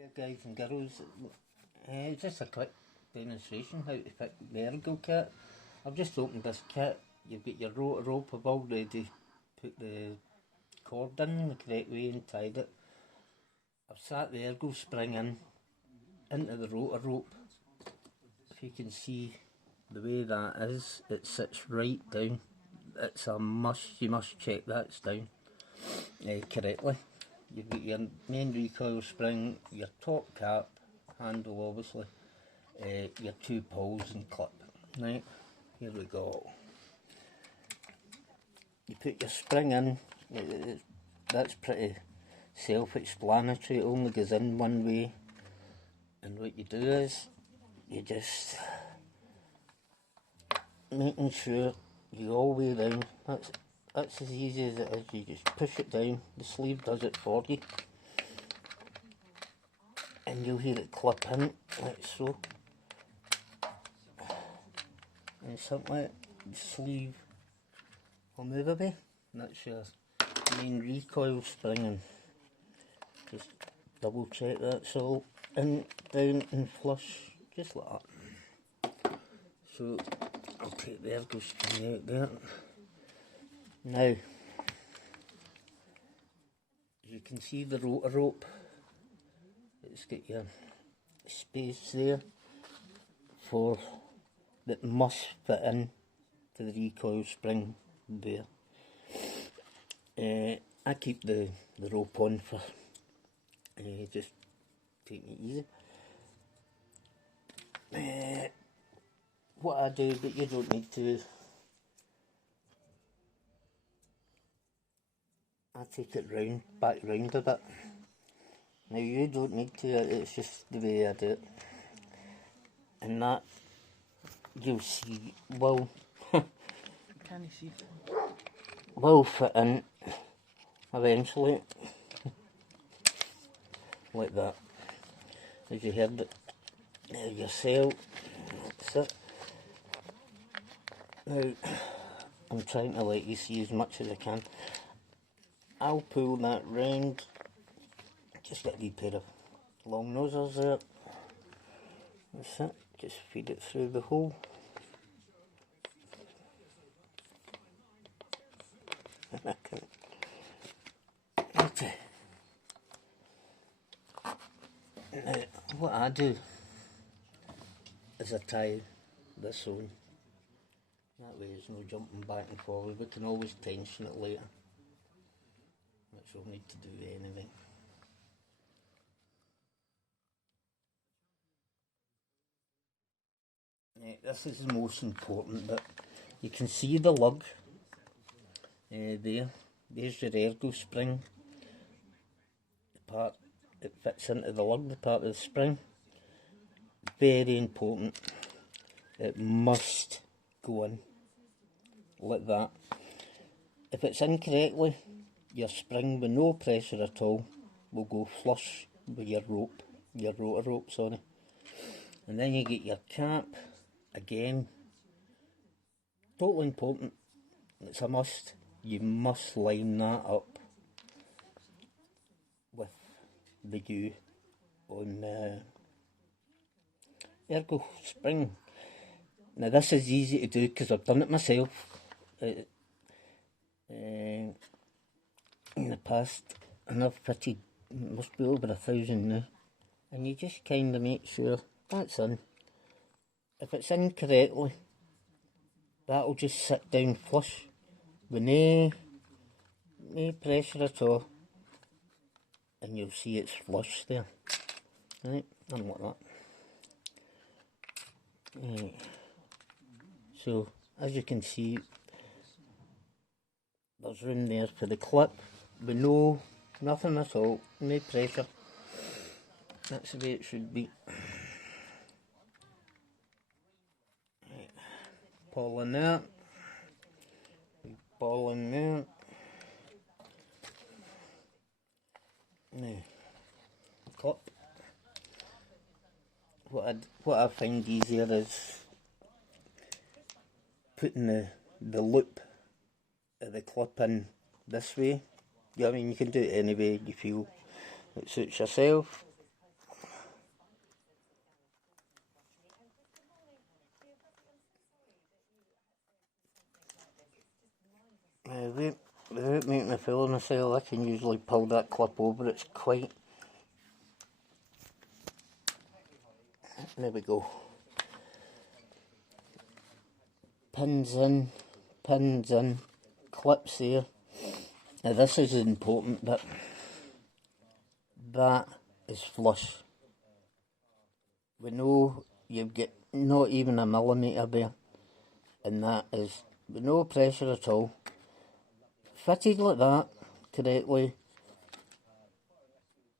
Yeah, guys and girls, just a quick demonstration how to fit the Ergo kit. I've just opened this kit. You've got your rope. I've already put the cord in the correct way and tied it. I've sat the Ergo spring into the rotor rope. If you can see the way that is, it sits right down. It's a must. You must check that's down correctly. You've got your main recoil spring, your top cap, handle obviously, your two poles and clip. Right, here we go. You put your spring in, that's pretty self-explanatory, it only goes in one way. And what you do is, you just making sure you go all the way down. That's as easy as it is. You just push it down, the sleeve does it for you, and you'll hear it clip in like so, and something like the sleeve will move away, and that's your main recoil spring. And just double check that's all in, down and flush, just like that. So I'll take the Ergo spring out there. Now, you can see the rotor rope, it's got your space there for that must fit in to the recoil spring there. I keep the rope on for just taking it easy. What I do, but you don't need to, I take it round, back round a bit. Now you don't need to, it's just the way I do it. And that, you'll see, will fit in eventually, like that. As you heard it yourself, that's it. Now, I'm trying to let you see as much as I can. I'll pull that round, just get a wee pair of long nosers there, that's it, just feed it through the hole. Okay. Now, what I do is I tie this on, that way there's no jumping back and forward. We can always tension it later, which we'll need to do anyway. This is the most important bit. You can see the lug there. There's your Ergo spring. The part that fits into the lug, the part of the spring. Very important. It must go in like that. If it's in correctly, your spring with no pressure at all will go flush with your rope, your rotor rope, sorry. And then you get your cap, again, totally important, it's a must, you must line that up with the U on Ergo spring. Now this is easy to do because I've done it myself in the past, and I've fitted, must be over 1,000 now, and you just kind of make sure that's in. If it's in correctly, that'll just sit down flush with no pressure at all, and you'll see it's flush there, right, and like that. Right. So as you can see, there's room there for the clip with nothing at all, no pressure. That's the way it should be. Right. Ball in there, ball in there. Now, clip. What I find easier is putting the loop of the clip in this way. Yeah, I mean, you can do it any way you feel it suits yourself. Without making a fool of myself, I can usually pull that clip over. It's quite... There we go. Pins in, clips there. Now this is the important bit. That is flush. We know you've got not even a millimetre there, and that is with no pressure at all. Fitted like that correctly,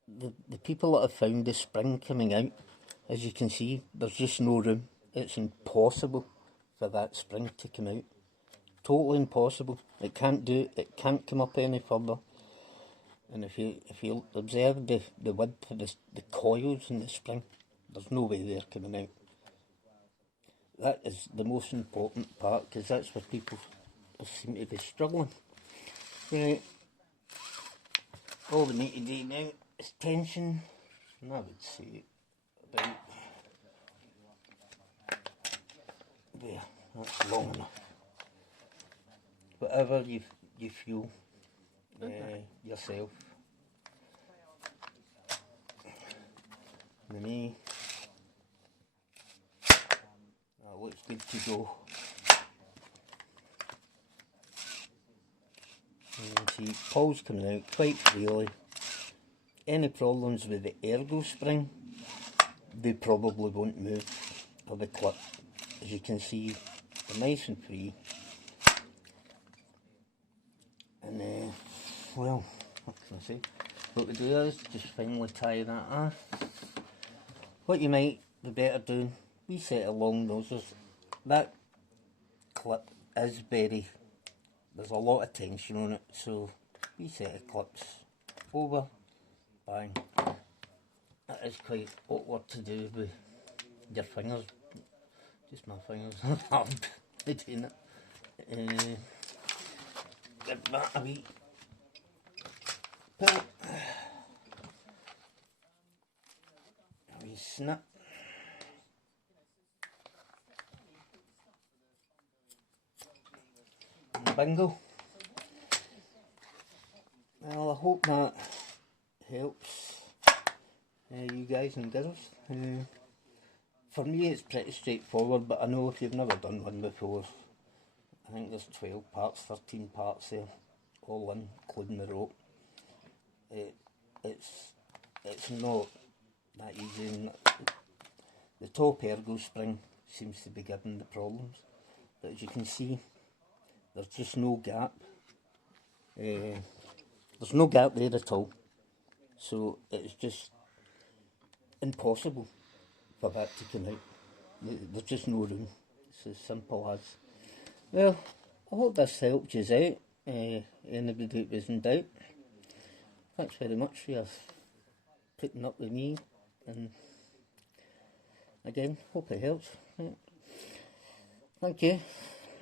the people that have found the spring coming out, as you can see, there's just no room. It's impossible for that spring to come out. Totally impossible. It can't do it. It can't come up any further. And if you observe the width of the coils in the spring, there's no way they're coming out. That is the most important part, because that's where people seem to be struggling. Right. All we need to do now is tension, and I would say about there. That's long enough. Whatever you feel yourself. Me. That looks good to go. And see, Paul's coming out quite clearly. Any problems with the Ergo spring, they probably won't move, or the clip. As you can see, they're nice and free. And well, what can I say? What we do is just finally tie that off. What you might be better doing, we set of long noses. That clip is very, there's a lot of tension on it, so we set of clips over, bang. That is quite awkward to do with your fingers, just my fingers are hard doing it. Give that a wee pull, a wee snip. And bingo. Well, I hope that helps you guys and girls. For me it's pretty straightforward, but I know if you've never done one before, I think there's 12 parts, 13 parts there, all in, including the rope. It's not that easy, and the top Ergo spring seems to be giving the problems, but as you can see, there's just no gap. There's no gap there at all, so it's just impossible for that to come out. There's just no room. It's as simple as. Well, I hope this helped you out, anybody that was in doubt. Thanks very much for putting up with me, and again, hope it helps. Right. Thank you.